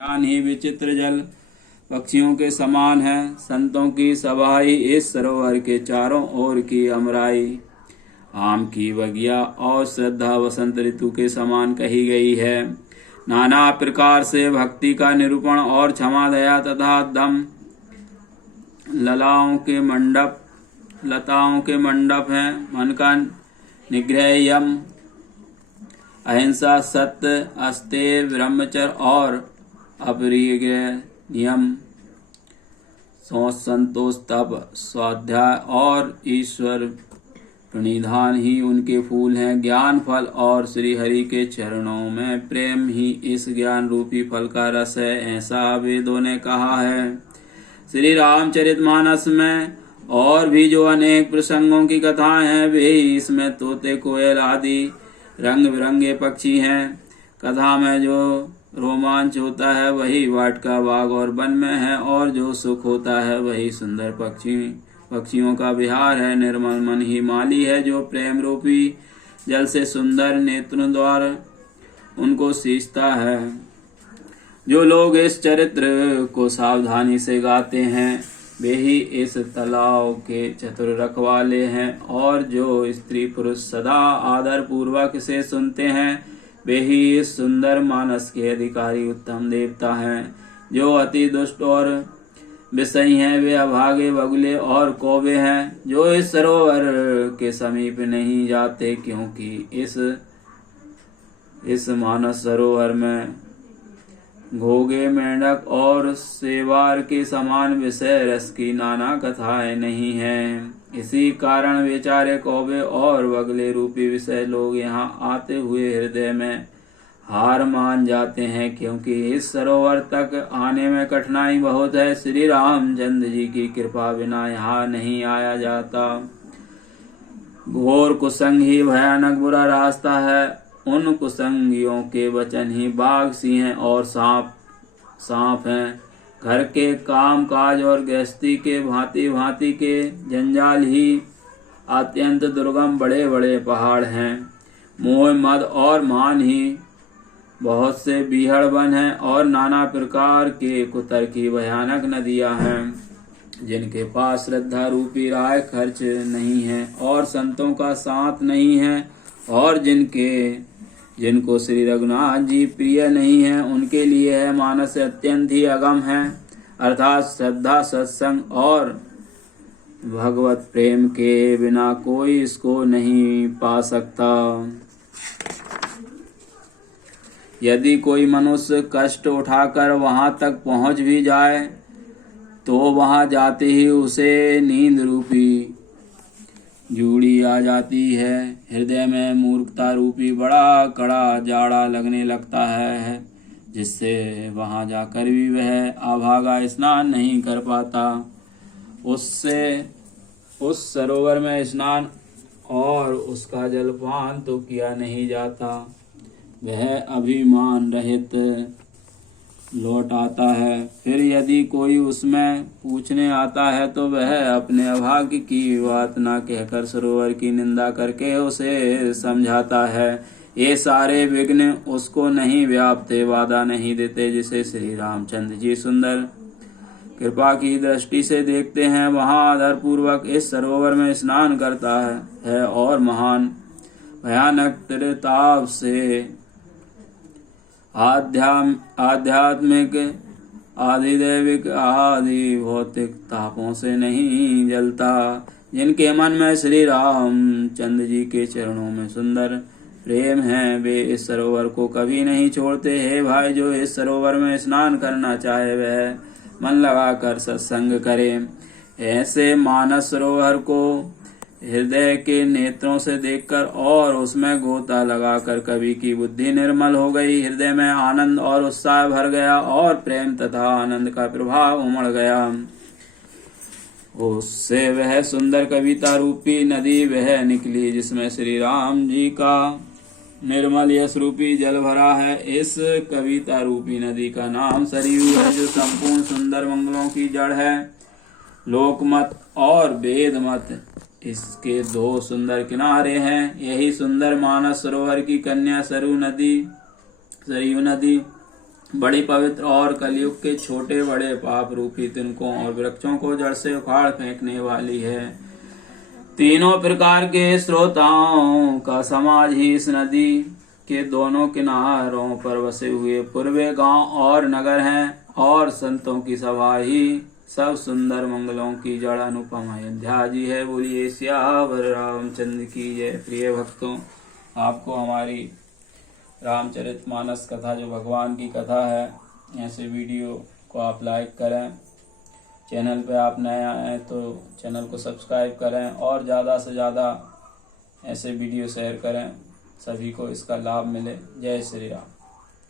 ज्ञान ही विचित्र जल पक्षियों के समान है। संतों की सभाई इस सरोवर के चारों ओर की अमराई। आम की बगिया और श्रद्धा वसंत ऋतु के समान कही गई है। नाना प्रकार से भक्ति का निरूपण और क्षमा दया तथा दम लताओं के मंडप हैं। मन का निग्रह, यम, अहिंसा, सत्य, अस्तेय, ब्रह्मचर्य और अपरिग्रह नियम, सोच, संतोष, तप, स्वाध्याय और ईश्वर प्रणिधान ही उनके फूल हैं। ज्ञान फल और श्री हरि के चरणों में प्रेम ही इस ज्ञान रूपी फल का रस है, ऐसा वेदों ने कहा है। श्री रामचरितमानस में और भी जो अनेक प्रसंगों की कथाएं हैं, वे इसमें तोते, कोयल आदि रंग बिरंगे पक्षी हैं। कथा में जो रोमांच होता है वही वाटिका, बाग और वन में है, और जो सुख होता है वही सुंदर पक्षियों का विहार है। निर्मल मन ही माली है, जो प्रेम रूपी जल से सुंदर नेत्रों द्वारा उनको सींचता है। जो लोग इस चरित्र को सावधानी से गाते हैं वे ही इस तालाब के चतुर रखवाले हैं, और जो स्त्री पुरुष सदा आदर पूर्वक इसे सुनते हैं वे ही इस सुंदर मानस के अधिकारी उत्तम देवता हैं। जो अति दुष्ट और विषयी हैं वे अभागे, बगुले और कौवे हैं, जो इस सरोवर के समीप नहीं जाते, क्योंकि इस मानस सरोवर में घोगे, मेंढक और सेवार के समान विषय रस की नाना कथाएं नहीं हैं। इसी कारण बेचारे कौवे और बगले रूपी विषय लोग यहाँ आते हुए हृदय में हार मान जाते हैं, क्योंकि इस सरोवर तक आने में कठिनाई बहुत है। श्री रामचंद्र जी की कृपा बिना यहाँ नहीं आया जाता। घोर कुसंग ही भयानक बुरा रास्ता है। उन कुसंगियों के वचन ही बाघ, सिंह और सांप हैं। घर के काम काज और गृहस्थी के भांति भांति के जंजाल ही अत्यंत दुर्गम बड़े बड़े पहाड़ हैं। मोह, मद और मान ही बहुत से बीहड़ वन हैं, और नाना प्रकार के कुतर्की भयानक नदियां हैं, जिनके पास श्रद्धा रूपी राय खर्च नहीं है और संतों का साथ नहीं है, और जिनको श्री रघुनाथ जी प्रिय नहीं है उनके लिए है मानस अत्यंत ही अगम है। अर्थात श्रद्धा, सत्संग और भगवत प्रेम के बिना कोई इसको नहीं पा सकता। यदि कोई मनुष्य कष्ट उठाकर वहां तक पहुंच भी जाए तो वहां जाते ही उसे नींद रूपी जूड़ी आ जाती है। हृदय में मूर्खता रूपी बड़ा कड़ा जाड़ा लगने लगता है, जिससे वहां जाकर भी वह अभागा स्नान नहीं कर पाता। उससे उस सरोवर में स्नान और उसका जलपान तो किया नहीं जाता। वह अभिमान रहित लौट आता है। फिर यदि कोई उसमें पूछने आता है तो वह अपने अभाग्य की बात ना कहकर सरोवर की निंदा करके उसे समझाता है। ये सारे विघ्न उसको नहीं व्यापते, बाधा नहीं देते। जिसे श्री रामचंद्र जी सुंदर कृपा की दृष्टि से देखते हैं वहां आदरपूर्वक इस सरोवर में स्नान करता है और महान भयानक त्रिताप से आध्यात्मिक, आधिदैविक, आदि भौतिक तापों से नहीं जलता। जिनके मन में श्री रामचंद्र जी के चरणों में सुंदर प्रेम है वे इस सरोवर को कभी नहीं छोड़ते। हे भाई, जो इस सरोवर में स्नान करना चाहे वह मन लगाकर सत्संग करे। ऐसे मानस सरोवर को हृदय के नेत्रों से देखकर और उसमें गोता लगाकर कवि की बुद्धि निर्मल हो गई। हृदय में आनंद और उत्साह भर गया और प्रेम तथा आनंद का प्रभाव उमड़ गया। उससे वह सुंदर कविता रूपी नदी वह निकली, जिसमें श्री राम जी का निर्मल यश रूपी जल भरा है। इस कविता रूपी नदी का नाम सरयू है, जो संपूर्ण सुंदर मंगलों की जड़ है। लोकमत और वेद मत इसके दो सुंदर किनारे हैं। यही सुंदर मानस सरोवर की कन्या सरयू नदी बड़ी पवित्र और कलयुग के छोटे बड़े पाप रूपी तिनकों और वृक्षों को जड़ से उखाड़ फेंकने वाली है। तीनों प्रकार के श्रोताओं का समाज ही इस नदी के दोनों किनारों पर बसे हुए पूर्वे गांव और नगर हैं, और संतों की सभा ही सब सुंदर मंगलों की जड़ अनुपम अयोध्या जी है। बोलिए सियावर रामचंद्र की जय। प्रिय भक्तों, आपको हमारी रामचरितमानस कथा जो भगवान की कथा है, ऐसे वीडियो को आप लाइक करें। चैनल पे आप नए आए हैं तो चैनल को सब्सक्राइब करें और ज़्यादा से ज़्यादा ऐसे वीडियो शेयर करें, सभी को इसका लाभ मिले। जय श्री राम।